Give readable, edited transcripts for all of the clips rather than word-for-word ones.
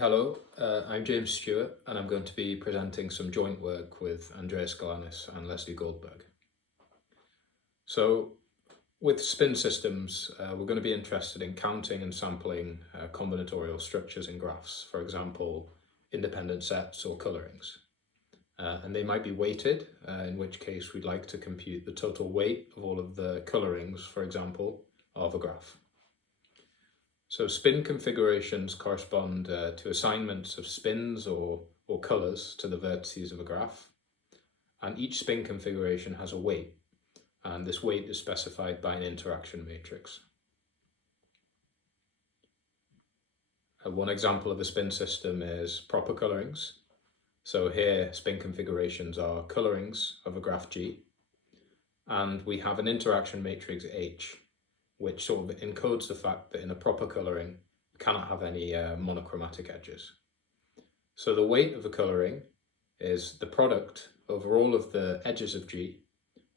Hello, I'm James Stewart, and I'm going to be presenting some joint work with Andreas Galanis and Leslie Goldberg. So, with spin systems, we're going to be interested in counting and sampling combinatorial structures in graphs, for example, independent sets or colorings. And they might be weighted, in which case we'd like to compute the total weight of all of the colorings, for example, of a graph. So spin configurations correspond to assignments of spins or colors to the vertices of a graph. And each spin configuration has a weight, and this weight is specified by an interaction matrix. One example of a spin system is proper colorings. So here spin configurations are colorings of a graph G, and we have an interaction matrix H, which sort of encodes the fact that in a proper coloring, we cannot have any monochromatic edges. So the weight of a coloring is the product over all of the edges of G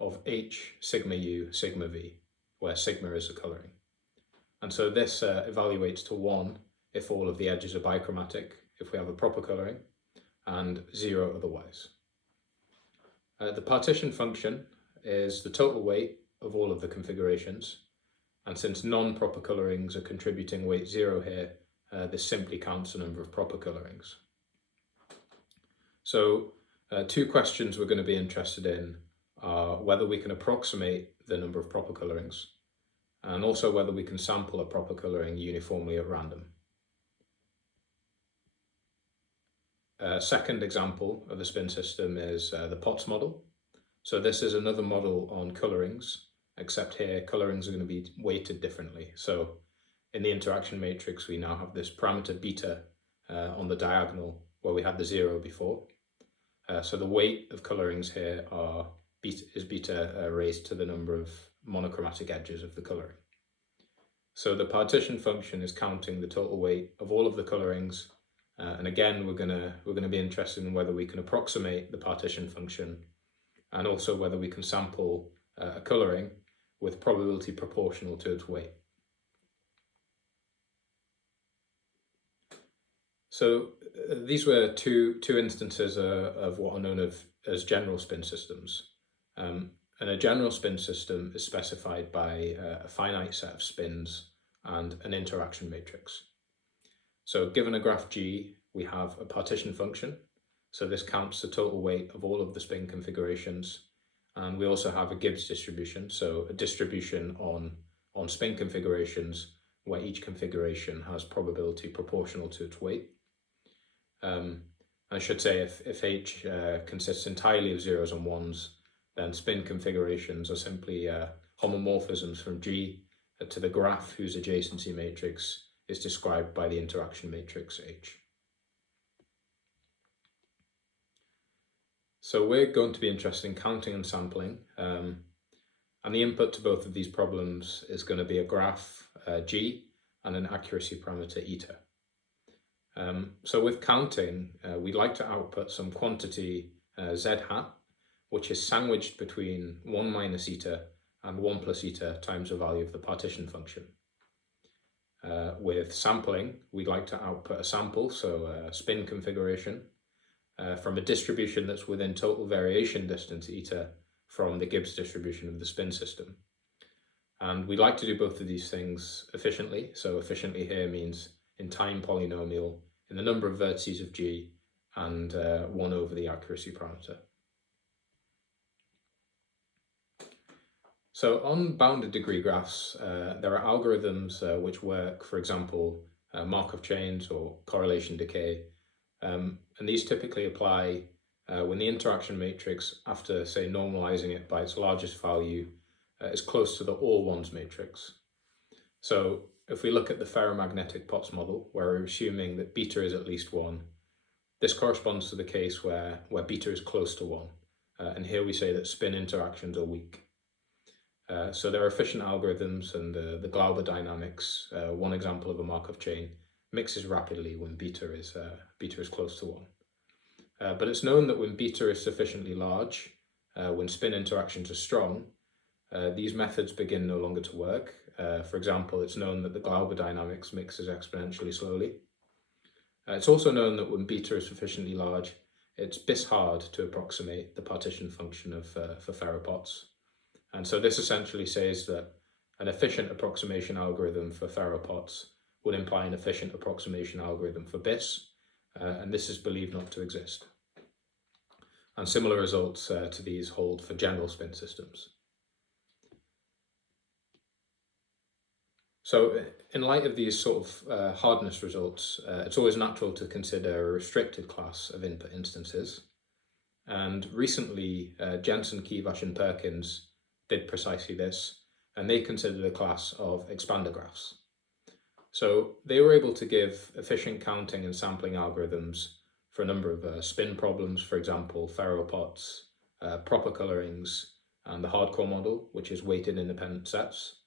of H, sigma U, sigma V, where sigma is the coloring. And so this evaluates to 1 if all of the edges are bichromatic, if we have a proper coloring, and 0 otherwise. The partition function is the total weight of all of the configurations. And since non-proper colorings are contributing weight 0 here, this simply counts the number of proper colorings. So two questions we're going to be interested in are whether we can approximate the number of proper colorings, and also whether we can sample a proper coloring uniformly at random. A second example of a spin system is the Potts model. So this is another model on colorings, except here colorings are going to be weighted differently. So in the interaction matrix, we now have this parameter beta on the diagonal where we had the 0 before. So the weight of colorings here is beta raised to the number of monochromatic edges of the coloring. So the partition function is counting the total weight of all of the colorings, and again we're gonna be interested in whether we can approximate the partition function, and also whether we can sample a coloring with probability proportional to its weight. So these were two instances of what are known as general spin systems. And a general spin system is specified by a finite set of spins and an interaction matrix. So given a graph G, we have a partition function. So this counts the total weight of all of the spin configurations. And we also have a Gibbs distribution, so a distribution on spin configurations where each configuration has probability proportional to its weight. I should say if H consists entirely of zeros and ones, then spin configurations are simply homomorphisms from G to the graph whose adjacency matrix is described by the interaction matrix H. So we're going to be interested in counting and sampling, and the input to both of these problems is going to be a graph G and an accuracy parameter eta. So with counting, we'd like to output some quantity z hat, which is sandwiched between 1 minus eta and 1 plus eta times the value of the partition function. With sampling, we'd like to output a sample, so a spin configuration, from a distribution that's within total variation distance eta from the Gibbs distribution of the spin system. And we'd like to do both of these things efficiently. So efficiently here means in time polynomial, in the number of vertices of G, and 1 over the accuracy parameter. So on bounded degree graphs, there are algorithms which work, for example, Markov chains or correlation decay. And these typically apply when the interaction matrix, after say normalizing it by its largest value, is close to the all ones matrix. So if we look at the ferromagnetic Potts model, where we're assuming that beta is at least 1, this corresponds to the case where beta is close to 1. And here we say that spin interactions are weak. So there are efficient algorithms, and the Glauber dynamics, one example of a Markov chain, mixes rapidly when beta is close to 1. But it's known that when beta is sufficiently large, when spin interactions are strong, these methods begin no longer to work. For example, it's known that the Glauber dynamics mixes exponentially slowly. It's also known that when beta is sufficiently large, it's bis hard to approximate the partition function of for ferropots. And so this essentially says that an efficient approximation algorithm for ferropots would imply an efficient approximation algorithm for bis, and this is believed not to exist. And similar results to these hold for general spin systems. So in light of these sort of hardness results, it's always natural to consider a restricted class of input instances. And recently, Jensen, Kivash and Perkins did precisely this, and they considered a class of expander graphs. So they were able to give efficient counting and sampling algorithms for a number of spin problems, for example, ferropots, proper colorings, and the hardcore model, which is weighted independent sets.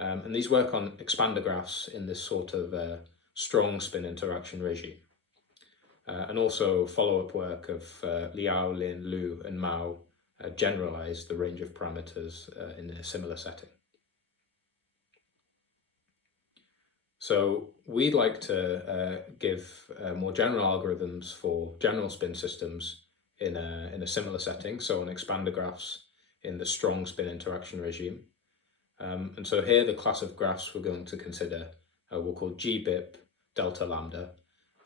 And these work on expander graphs in this sort of strong spin interaction regime. And also follow-up work of Liao, Lin, Liu, and Mao generalized the range of parameters in a similar setting. So we'd like to give more general algorithms for general spin systems in a similar setting, so on expander graphs in the strong spin interaction regime. And so here the class of graphs we're going to consider we'll call GBIP delta lambda,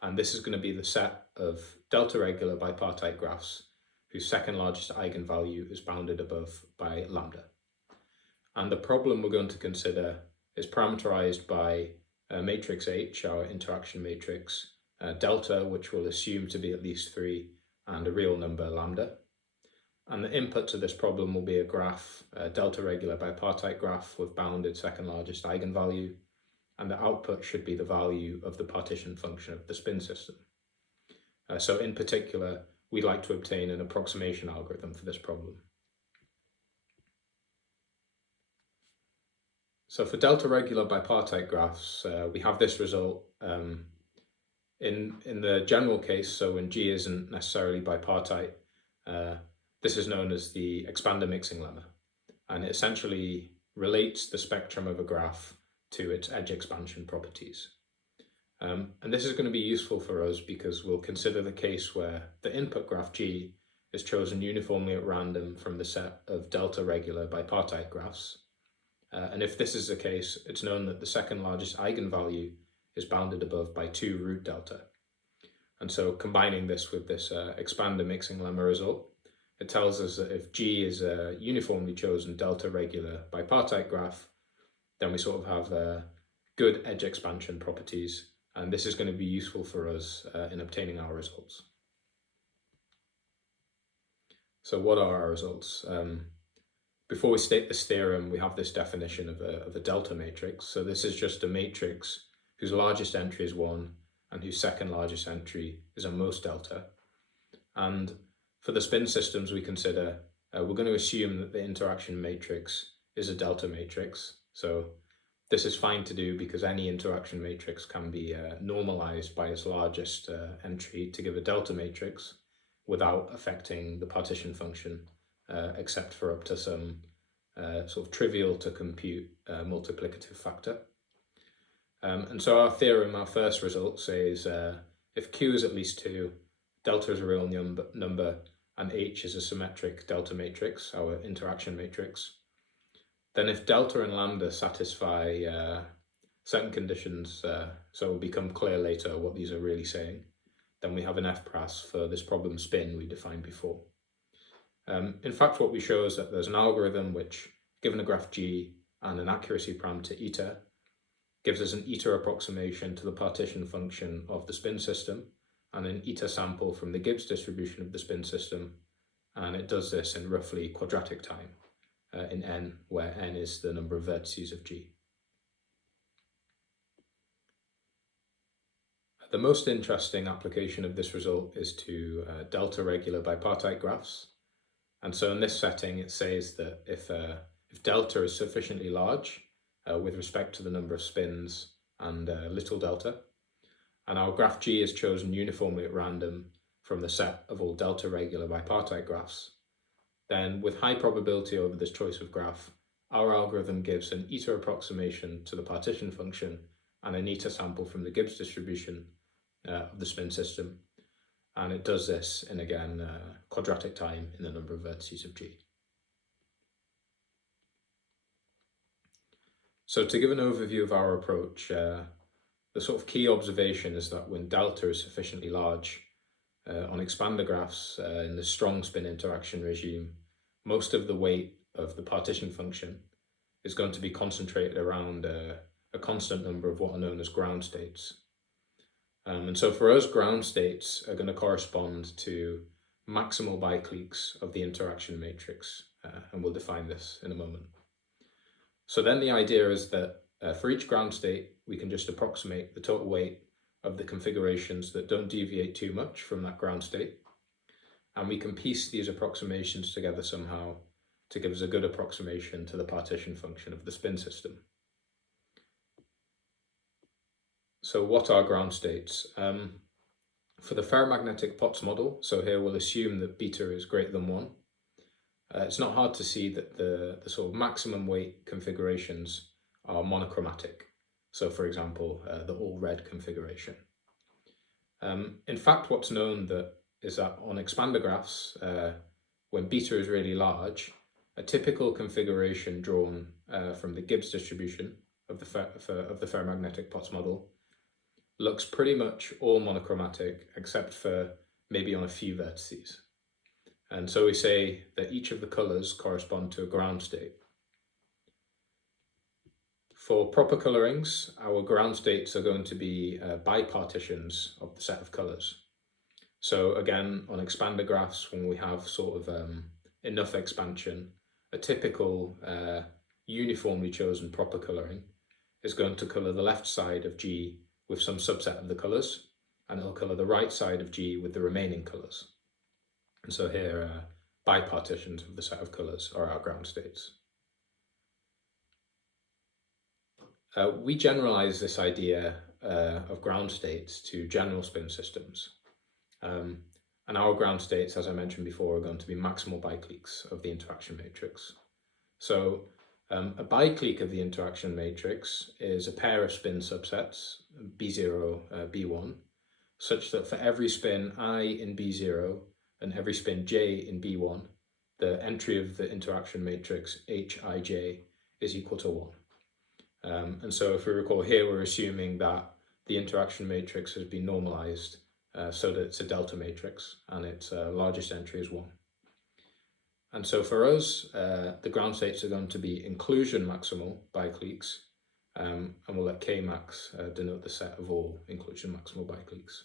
and this is going to be the set of delta regular bipartite graphs whose second largest eigenvalue is bounded above by lambda. And the problem we're going to consider is parameterized by matrix H, our interaction matrix, delta, which we'll assume to be at least 3, and a real number lambda. And the input to this problem will be a graph, a delta regular bipartite graph with bounded second largest eigenvalue, and the output should be the value of the partition function of the spin system. So in particular, we'd like to obtain an approximation algorithm for this problem. So for delta regular bipartite graphs, we have this result in the general case, so when G isn't necessarily bipartite, this is known as the expander mixing lemma, and it essentially relates the spectrum of a graph to its edge expansion properties. And this is going to be useful for us because we'll consider the case where the input graph G is chosen uniformly at random from the set of delta regular bipartite graphs. And if this is the case, it's known that the second largest eigenvalue is bounded above by 2 root delta. And so combining this with this expander mixing lemma result, it tells us that if G is a uniformly chosen delta regular bipartite graph, then we sort of have good edge expansion properties, and this is going to be useful for us in obtaining our results. So what are our results? Before we state this theorem, we have this definition of a delta matrix. So this is just a matrix whose largest entry is 1 and whose second largest entry is a most delta. And for the spin systems we consider, we're going to assume that the interaction matrix is a delta matrix. So this is fine to do because any interaction matrix can be normalized by its largest entry to give a delta matrix without affecting the partition function, except for up to some sort of trivial to compute multiplicative factor. And so our theorem, our first result says if Q is at least 2, delta is a real number, and H is a symmetric delta matrix, our interaction matrix, then if delta and lambda satisfy certain conditions, so it will become clear later what these are really saying, then we have an F-pras for this problem spin we defined before. In fact, what we show is that there's an algorithm which, given a graph G and an accuracy parameter eta, gives us an eta approximation to the partition function of the spin system and an eta sample from the Gibbs distribution of the spin system, and it does this in roughly quadratic time in n, where n is the number of vertices of G. The most interesting application of this result is to delta regular bipartite graphs. And so in this setting, it says that if delta is sufficiently large with respect to the number of spins and little delta, and our graph G is chosen uniformly at random from the set of all delta regular bipartite graphs, then with high probability over this choice of graph, our algorithm gives an eta approximation to the partition function and an eta sample from the Gibbs distribution of the spin system. And it does this in, again, quadratic time in the number of vertices of G. So to give an overview of our approach, the sort of key observation is that when delta is sufficiently large, on expander graphs in the strong spin interaction regime, most of the weight of the partition function is going to be concentrated around a constant number of what are known as ground states. And so for us, ground states are going to correspond to maximal bicliques of the interaction matrix, and we'll define this in a moment. So then the idea is that for each ground state, we can just approximate the total weight of the configurations that don't deviate too much from that ground state. And we can piece these approximations together somehow to give us a good approximation to the partition function of the spin system. So what are ground states? For the ferromagnetic Potts model, so here we'll assume that beta is greater than 1. It's not hard to see that the sort of maximum weight configurations are monochromatic. So for example, the all red configuration. In fact, what's known is that on expander graphs, when beta is really large, a typical configuration drawn from the Gibbs distribution of the ferromagnetic Potts model looks pretty much all monochromatic except for maybe on a few vertices. And so we say that each of the colors correspond to a ground state. For proper colorings, our ground states are going to be bipartitions of the set of colors. So again, on expander graphs, when we have sort of enough expansion, a typical uniformly chosen proper coloring is going to color the left side of G with some subset of the colors, and it'll color the right side of G with the remaining colors. And so here, bipartitions of the set of colors are our ground states. We generalize this idea of ground states to general spin systems. And our ground states, as I mentioned before, are going to be maximal bicliques of the interaction matrix. So a biclique of the interaction matrix is a pair of spin subsets, B0, B1, such that for every spin I in B0 and every spin j in B1, the entry of the interaction matrix Hij is equal to 1. And so if we recall here, we're assuming that the interaction matrix has been normalized so that it's a delta matrix and its largest entry is 1. And so for us, the ground states are going to be inclusion maximal bicliques, and we'll let Kmax denote the set of all inclusion maximal bicliques.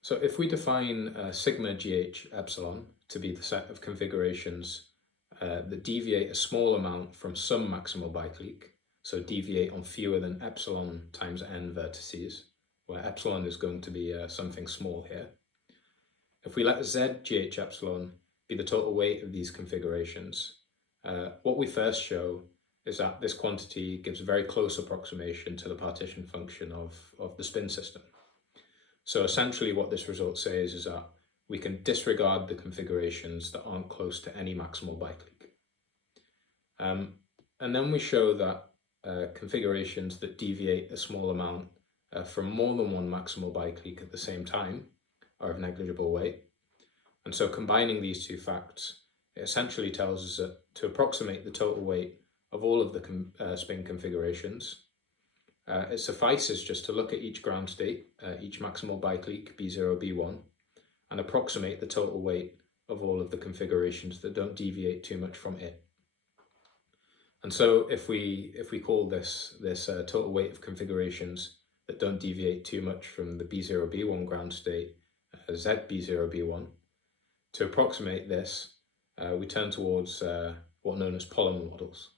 So if we define sigma GH epsilon to be the set of configurations that deviate a small amount from some maximal biclique, so deviate on fewer than epsilon times n vertices, where epsilon is going to be something small here. If we let ZGH epsilon be the total weight of these configurations, what we first show is that this quantity gives a very close approximation to the partition function of the spin system. So essentially what this result says is that we can disregard the configurations that aren't close to any maximal biclique. And then we show that configurations that deviate a small amount from more than one maximal biclique at the same time are of negligible weight. And so combining these two facts, it essentially tells us that to approximate the total weight of all of the spin configurations, it suffices just to look at each ground state, each maximal biclique, B0, B1, and approximate the total weight of all of the configurations that don't deviate too much from it. And so if we call this total weight of configurations that don't deviate too much from the B0, B1 ground state, Z B0, B1, to approximate this, we turn towards what are known as polymer models.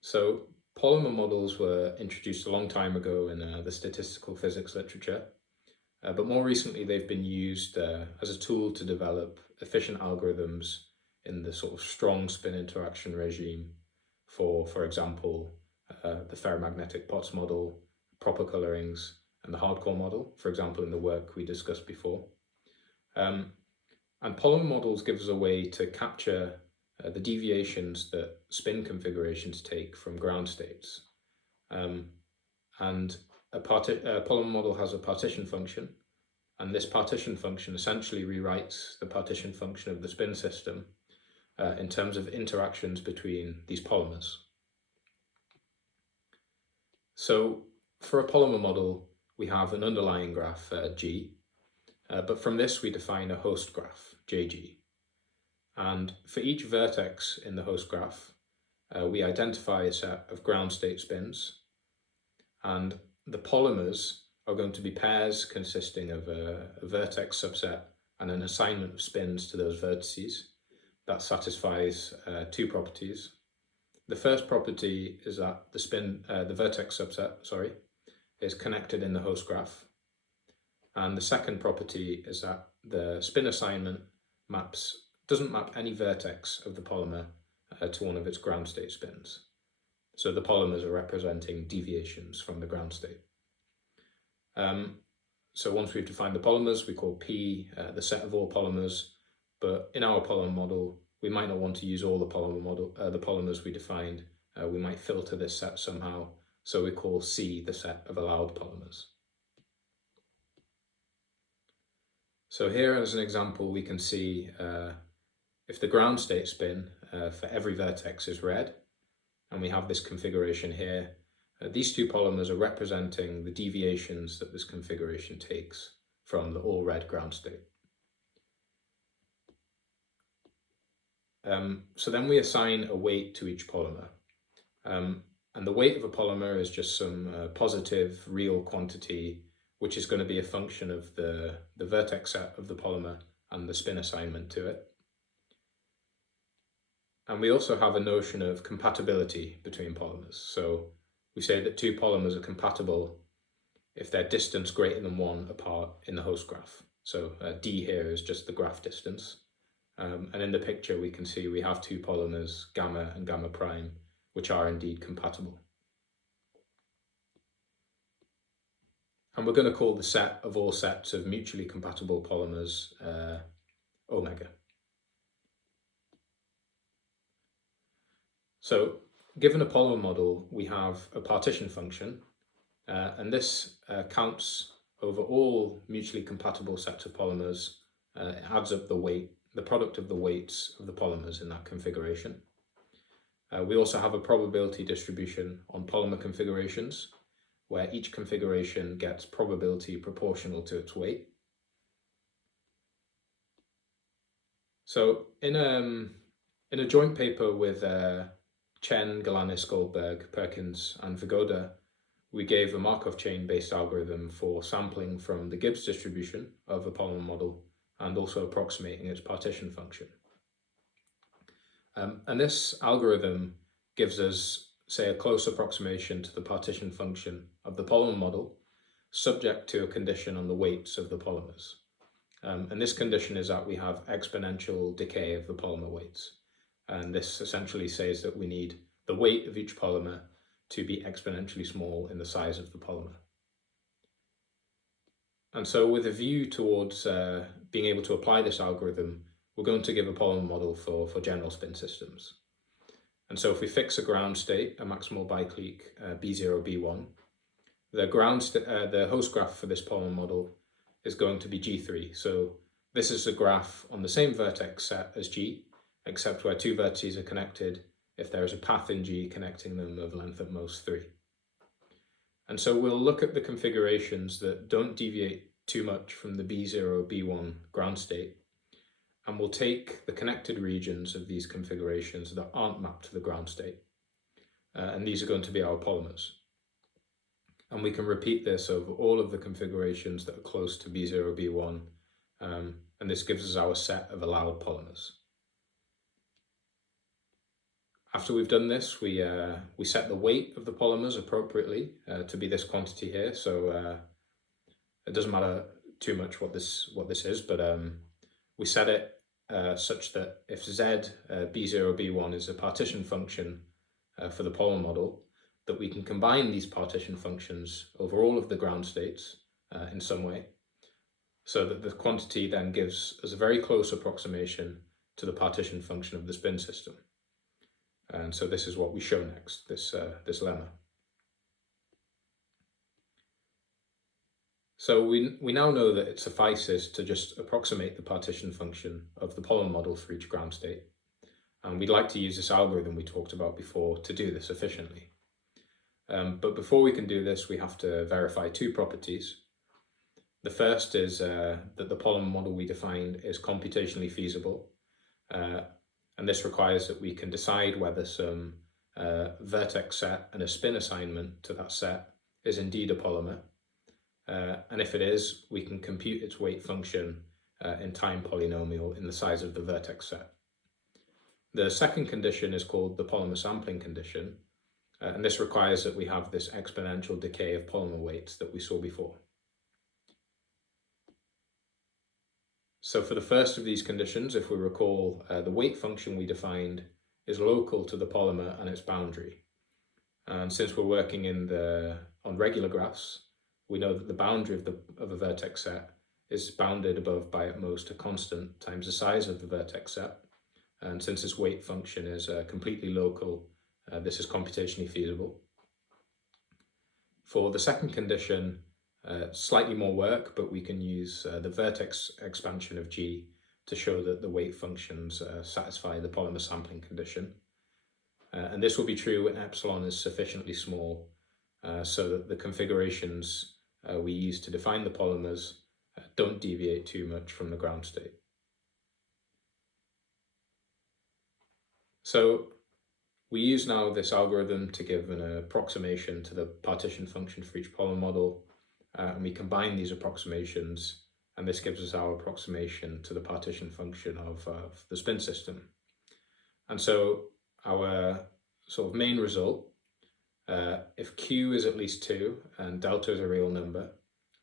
So polymer models were introduced a long time ago in the statistical physics literature, but more recently they've been used as a tool to develop efficient algorithms in the sort of strong spin interaction regime for example, the ferromagnetic Potts model, proper colorings, and the hardcore model, for example, in the work we discussed before. And polymer models give us a way to capture the deviations that spin configurations take from ground states. And a polymer model has a partition function, and this partition function essentially rewrites the partition function of the spin system in terms of interactions between these polymers. So for a polymer model, we have an underlying graph, G, but from this we define a host graph, JG. And for each vertex in the host graph, we identify a set of ground state spins, and the polymers are going to be pairs consisting of a vertex subset and an assignment of spins to those vertices that satisfies two properties. The first property is that the vertex subset, is connected in the host graph. And the second property is that the spin assignment doesn't map any vertex of the polymer to one of its ground state spins. So the polymers are representing deviations from the ground state. So once we've defined the polymers, we call P the set of all polymers, but in our polymer model, we might not want to use all the polymers we defined. We might filter this set somehow, so we call C the set of allowed polymers. So here as an example, we can see if the ground state spin for every vertex is red, and we have this configuration here, these two polymers are representing the deviations that this configuration takes from the all red ground state. So then we assign a weight to each polymer. And the weight of a polymer is just some positive real quantity, which is going to be a function of the vertex set of the polymer and the spin assignment to it. And we also have a notion of compatibility between polymers. So we say that two polymers are compatible if they're distance greater than 1 apart in the host graph. So D here is just the graph distance. And in the picture we can see we have two polymers, gamma and gamma prime, which are indeed compatible. And we're going to call the set of all sets of mutually compatible polymers omega. So given a polymer model, we have a partition function, and this counts over all mutually compatible sets of polymers. It adds up the product of the weights of the polymers in that configuration. We also have a probability distribution on polymer configurations, where each configuration gets probability proportional to its weight. So in a joint paper with Chen, Galanis, Goldberg, Perkins, and Vigoda, we gave a Markov chain-based algorithm for sampling from the Gibbs distribution of a polymer model and also approximating its partition function. And this algorithm gives us, say, a close approximation to the partition function of the polymer model, subject to a condition on the weights of the polymers. And this condition is that we have exponential decay of the polymer weights. And this essentially says that we need the weight of each polymer to be exponentially small in the size of the polymer. And so with a view towards being able to apply this algorithm, we're going to give a polymer model for general spin systems. And so if we fix a ground state, a maximal biclique B0, B1, the host graph for this polymer model is going to be G3. So this is a graph on the same vertex set as G, except where two vertices are connected if there is a path in G connecting them of length at most 3. And so we'll look at the configurations that don't deviate too much from the B0, B1 ground state, and we'll take the connected regions of these configurations that aren't mapped to the ground state. And these are going to be our polymers. And we can repeat this over all of the configurations that are close to B0, B1, and this gives us our set of allowed polymers. After we've done this, we set the weight of the polymers appropriately to be this quantity here. So it doesn't matter too much what this is, but we set it such that if Z B0, B1 is a partition function for the polymer model, that we can combine these partition functions over all of the ground states in some way, so that the quantity then gives us a very close approximation to the partition function of the spin system. And so this is what we show next, this lemma. So we now know that it suffices to just approximate the partition function of the polymer model for each ground state. And we'd like to use this algorithm we talked about before to do this efficiently. But before we can do this, we have to verify two properties. The first is that the polymer model we defined is computationally feasible. And this requires that we can decide whether some vertex set and a spin assignment to that set is indeed a polymer. And if it is, we can compute its weight function in time polynomial in the size of the vertex set. The second condition is called the polymer sampling condition, and this requires that we have this exponential decay of polymer weights that we saw before. So for the first of these conditions, if we recall, the weight function we defined is local to the polymer and its boundary. And since we're working on regular graphs, we know that the boundary of a vertex set is bounded above by at most a constant times the size of the vertex set. And since this weight function is completely local, this is computationally feasible. For the second condition, slightly more work, but we can use the vertex expansion of G to show that the weight functions satisfy the polymer sampling condition. And this will be true when epsilon is sufficiently small so that the configurations we use to define the polymers don't deviate too much from the ground state. So we use now this algorithm to give an approximation to the partition function for each polymer model, and we combine these approximations, and this gives us our approximation to the partition function of the spin system. And so our sort of main result, if Q is at least 2 and delta is a real number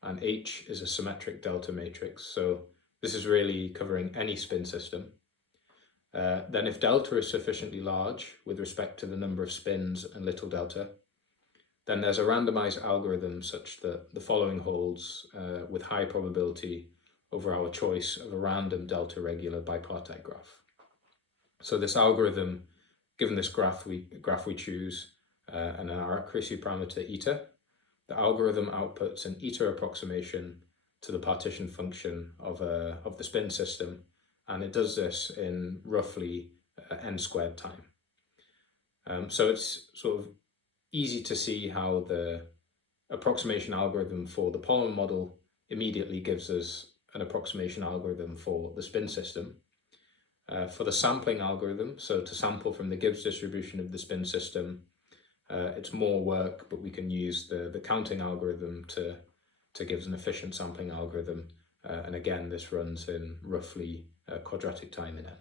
and H is a symmetric delta matrix, so this is really covering any spin system, then if delta is sufficiently large with respect to the number of spins and little delta, then there's a randomized algorithm such that the following holds with high probability over our choice of a random delta regular bipartite graph. So this algorithm, given this graph we choose, and our accuracy parameter eta, the algorithm outputs an eta approximation to the partition function of the spin system, and it does this in roughly n squared time. So it's sort of easy to see how the approximation algorithm for the polymer model immediately gives us an approximation algorithm for the spin system. For the sampling algorithm, so to sample from the Gibbs distribution of the spin system, it's more work, but we can use the counting algorithm to give us an efficient sampling algorithm. And again, this runs in roughly quadratic time in n.